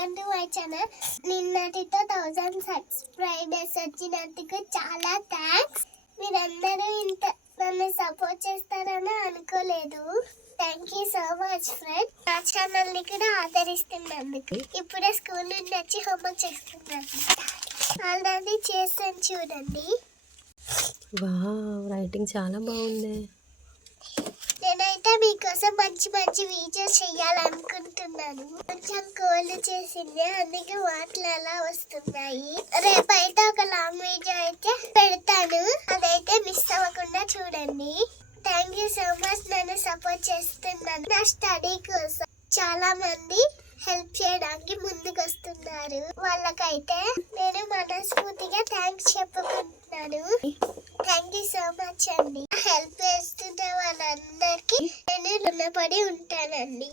Welcome to my channel. నిన్నటితో 1000 subscribers వచ్చినందుకు చాలా థ్యాంక్స్. మీరందరూ ఇంత నన్ను సపోర్ట్ చేస్తారని అనుకోలేదు. Thank you so much friend. నా ఛానల్ ని కూడా ఆదరిస్తున్నందుకు. ఇప్పుడే స్కూల్ నుండి వచ్చి హోంవర్క్ చేస్తున్నాను. ఆల్రెడీ చేస్తాను చూడండి. వావ్, రైటింగ్ చాలా బాగుంది. నేనైతే మీకోసం మంచి మంచి వీడియోస్ చేయాలనుకుంటున్నాను. కొంచెం కోల్డ్ చేసింది, అందుకే మాటలు అలా వస్తున్నాయి. రేపైతే ఒక లాంగ్ వీడియో అయితే పెడతాను, అదైతే మిస్ అవ్వకుండా చూడండి. థ్యాంక్ యూ సో మచ్ నన్ను సపోర్ట్ చేస్తున్నాను. నా స్టడీ కోసం చాలా మంది హెల్ప్ చేయడానికి ముందుకు వస్తున్నారు. వాళ్ళకైతే నేను మనస్ఫూర్తిగా థ్యాంక్స్ చెప్పుకుంటున్నాను. థ్యాంక్ యూ సో మచ్ అండి. హెల్ప్ చేస్తున్న వాళ్ళందరికీ నేను రుణపడి ఉంటానండి.